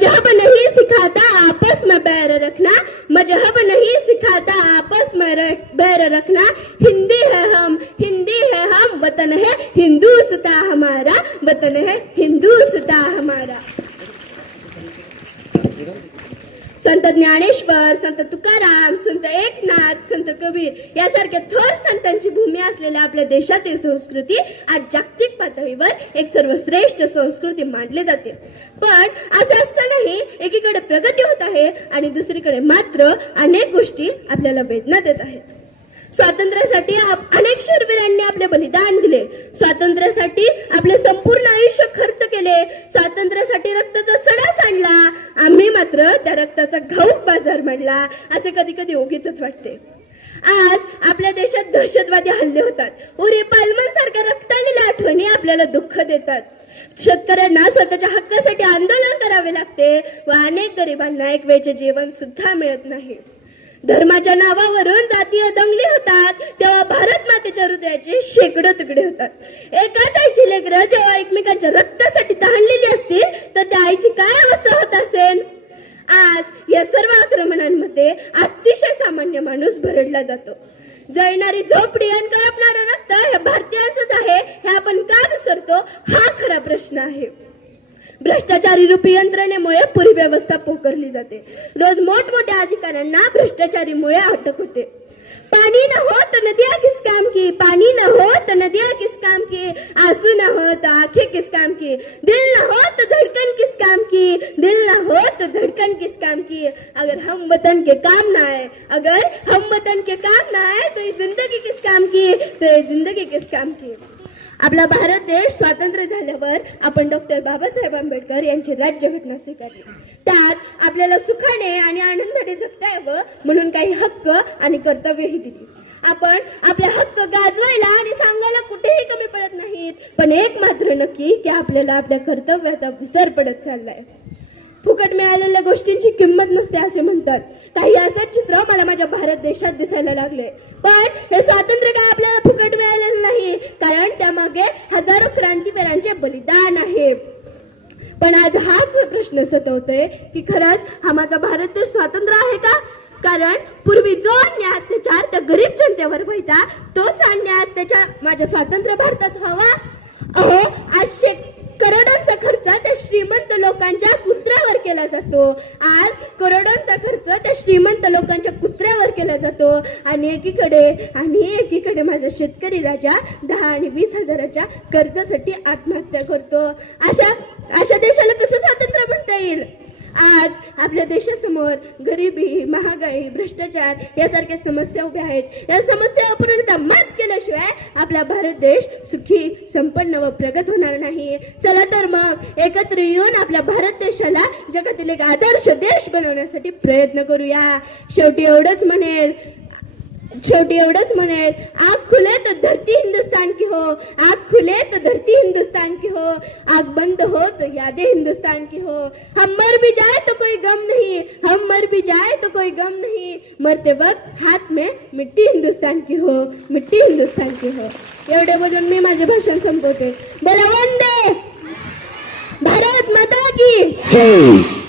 मजहब नहीं सिखाता आपस में बैर रखना, मजहब नहीं सिखाता आपस में बैर रखना। हिंदी है हम, वतन है हिंदुस्तां हमारा, वतन है हिंदुस्तां हमारा। संत ज्ञानेश्वर, संत तुकाराम, संत एकनाथ, संत कबीर यासारख्या थोर संतांची भूमी असलेल्या आपल्या देशातील संस्कृती आज जागतिक पातळीवर एक सर्वश्रेष्ठ संस्कृती मानली जाते। पण असं असतानाही एकीकडे प्रगती होत आहे आणि दुसरीकडे मात्र अनेक गोष्टी आपल्याला वेदना देत आहेत। स्वातंत्र्यासाठी अनेक शूरवीरांनी आपले बलिदान दिले, स्वातंत्र्यासाठी आपले संपूर्ण आयुष्य खर्च केले, स्वातंत्र्यासाठी रक्ताचा सडा सांडला, आम्ही मात्र त्या रक्ताचा घाऊक बाजार मांडला असे कधी कधी उगीचच वाटते। आज आपल्या देशात दहशतवादी हल्ले होतात, उरी पालमन सारख्या रक्तालेल्या आठवणी आपल्याला दुःख देतात। शेतकऱ्यांना स्वतःच्या हक्कासाठी आंदोलन करावे लागते व अनेक गरिबांना एक वेळचे जेवण सुद्धा मिळत नाही। धर्माच्या नावावरून जातीय दंगली होतात तेव्हा भारत मातेच्या हृदयाचे शेकडो तुकडे होतात। एकाच आईची लेकरं जेव्हा एकमेकांच्या रक्तासाठी तहानलेली असतील तर त्या आईची काय अवस्था होत असेल। आज या सर्व आक्रमणांमध्ये अतिशय सामान्य माणूस भरडला जातो। जळणारी झोपडी आणि करपणारं रक्त हे भारतीयांचंच आहे हे आपण का विसरतो, हा खरा प्रश्न आहे। भ्रष्टाचारी रूपी यंत्रणेमुळे पुरी व्यवस्था पोखरली जाते। रोज मोठमोठ्या अधिकाऱ्यांना भ्रष्टाचारीमुळे अटक होते। पानी न हो तो नदियां किस काम की, पानी न हो तो नदियां किस काम की, आंसू न हो तो आंखें किस काम की, दिल न हो तो धड़कन किस काम की, दिल न हो तो धड़कन किस काम की। अगर हम वतन के काम ना आए, अगर हम वतन के काम ना आए तो ये जिंदगी किस काम की, तो ये जिंदगी किस काम की। आपला भारत देश स्वातंत्र्य झाल्यावर आपण डॉक्टर बाबासाहेब आंबेडकर यांची राज्यघटना स्वीकारली। त्यात आपल्याला सुखाने आणि आनंदाने जगता यावं म्हणून काही हक्क आणि कर्तव्यही दिली। आपण आपले हक्क गाजवायला आणि सांगायला कुठेही कमी पडत नाहीत, पण एक मात्र नक्की की आपल्याला आपल्या कर्तव्याचा विसर पडत चाललाय। फुकट मिळालेल्या गोष्टींची किंमत नसते असे म्हणतात। काही असंच चित्र मला माझ्या भारत देशात दिसायला लागले। पण हे स्वातंत्र्य काय आपल्याला फुकट मिळालेलं नाही, कारण त्यामागे हजारो क्रांतीवीरांचे बलिदान आहे। पण आज हाच प्रश्न सतवतोय की खरंच हा माझा भारत देश स्वतंत्र आहे का? कारण पूर्वी जो अन्याय अत्याचार त्या गरीब जनतेवर व्हायचा तोच अन्याय अत्याचार माझ्या स्वातंत्र्य भारतात व्हावा। अहो आज करोडोंचा खर्च त्या श्रीमंत लोकांच्या कुत्र्यावर केला जातो। आज करोडोंचा खर्च त्या श्रीमंत लोकांच्या कुत्र्यावर केला जातो आणि एकीकडे माझा शेतकरी राजा 10 आणि 20 हजाराच्या कर्जासाठी आत्महत्या करतो। अशा देशाला कसं स्वातंत्र्य म्हणता येईल? आज आपल्या देशासमोर गरिबी, महागाई, भ्रष्टाचार यासारख्या समस्या उभ्या आहेत। या समस्यावर पूर्णतः मात केल्याशिवाय आपला भारत देश सुखी, संपन्न व प्रगत होणार नाही। चला तर मग एकत्र येऊन आपल्या भारत देशाला जगातील एक आदर्श देश बनवण्यासाठी प्रयत्न करूया। शेवटी एवढंच म्हणेल, आँख खुले तो धरती हिंदुस्तान की हो, आँख खुले तो धरती हिंदुस्तान की हो, आँख बंद हो तो यादें हिंदुस्तान की हो। हम मर भी जाए तो कोई गम नहीं, हम मर भी जाए तो कोई गम नहीं, मरते वक्त हाथ में मिट्टी हिंदुस्तान की हो, मिट्टी हिंदुस्तान की हो। एवढे बोलून मी माझे भाषण संपवते। बोला वंदे भारत माता की जय।